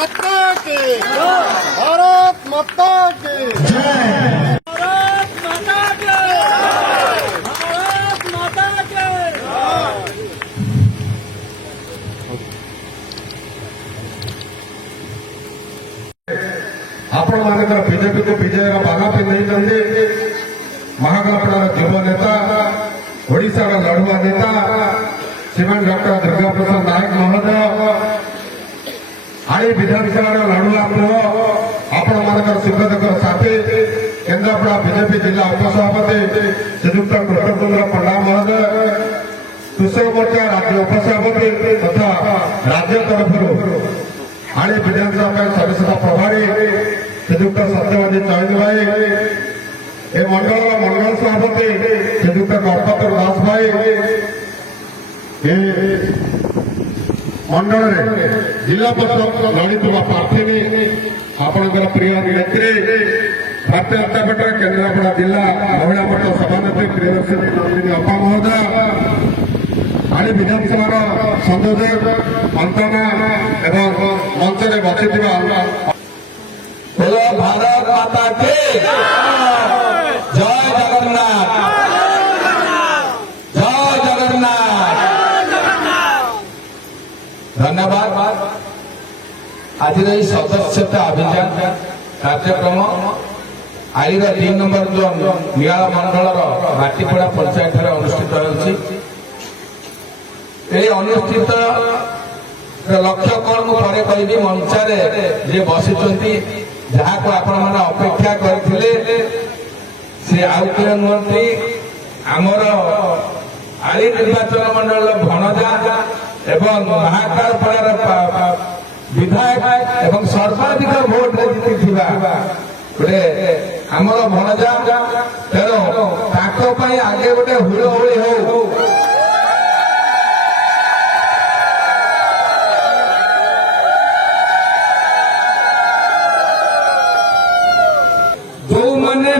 माता की भारत माता की भारत माता की भारत माता की। आपण मानकर बीजेपी को विजय बाना पिंधे महागठबंधन युव नेता ओडिशा लड़ुआ नेता श्रीमान डॉक्टर दुर्गा प्रसाद नायक महोदय आड़ी विधानसभा लड़ुआ पुह आपण मानकर सुखदकर साथी केन्द्रापड़ा बीजेपी जिला उपसभापति श्रीयुक्त कृष्णचंद्र पंडा महोदय कृषक मोर्चा राज्य उपसभापति तथा राज्य तरफ आड़ी विधानसभा सदस्यता प्रभारी श्रीयुक्त सत्यवती चौधरी भाई ए मंडल सभापति श्रीयुक्त नरपत्र दास भाई मंडल जिला परिषद लड़ीवा प्रार्थी आपंकर प्रिय नेत्री भारतीय जनता पार्टी केन्द्रापड़ा जिला महिला मोर्चा सभानेत्री प्रियदर्शनी नंदिनी अपा महोदय आड़ी विधानसभा सदस्य मंत्रणा एवं मंच में बसी भारत माता की जय जगन्नाथ जय जगन्नाथ। धन्यवाद। आज सदस्यता अभियान कार्यक्रम आईर 3 नंबर जोन नियाला मंडल बाटीपड़ा पंचायत अनुष्ठित होती अनुष्ठित लक्ष्य कौन मुझे कहबी मंचारे जे बसी जहाँ को आपण मैंने अपेक्षा करते से आउ किए नुहति आमर आली निर्वाचन मंडल भणजा एवं महाकालपड़ा विधायक एवं सर्वाधिक भोट जीति गोटे आमर भणजा तेणु आगे गोटे हुड़हुड़ी हो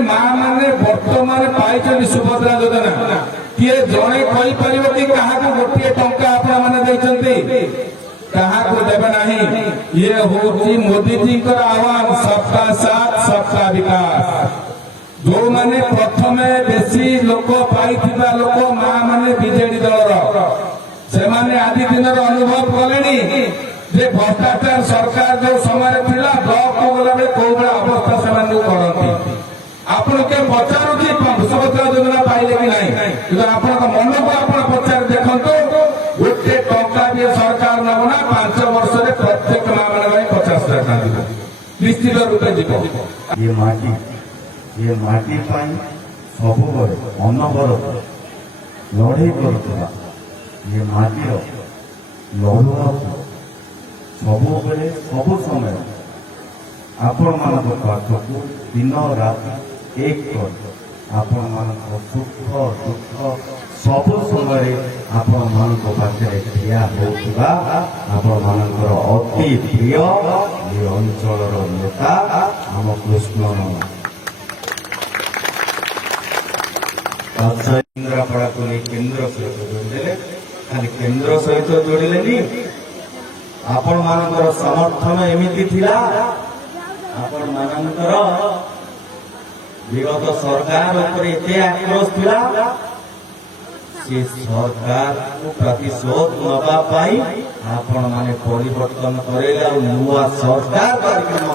माँ मैंने बर्तमान पाई सुभद्रा योजना किए जड़े कहीपर कि गोटे टंका आपण मैंने देवे ना ये हूँ मोदी जी आह्वान सबका साथ सबका विकास। जो मैंने प्रथम बेसी लोक पाई लोक माँ मैंने बीजेडी दलर से आदि दिन अनुभव कले भ्रष्टाचार सरकार जो समय थिला ब्लॉक को गला कौ भाया अवस्था से करती आपन के पचारू सुभद्रा योजना पाइले कि नहीं आप मन को आप पचार देखो गोटे टंका भी सरकार नबना 5 वर्ष में प्रत्येक माँ मान 50,000 टका निश्चित रूपे जीव ये माटी सब अनबर लड़े कर ये माटीर लड़ुआ सब सब समय आपण मान पाखक दिन रात एक आपण मान सुख दुख सब समय आपण मान पाखे ठिया होता आपण मानकर अति प्रिय ये अंचल नेता आम कृष्ण केन्द्रापड़ा को नहीं केन्द्र सहित जोड़देले खाली केन्द्र सहित जोड़िले आपण मानकर समर्थन एमिति थिला आपण मानकर विगत सरकार एते आक्रोश थिला से सरकार को प्रतिशोध नवा पाई आपण माने परिवर्तन करेला नुआ सरकार कार्यक्रम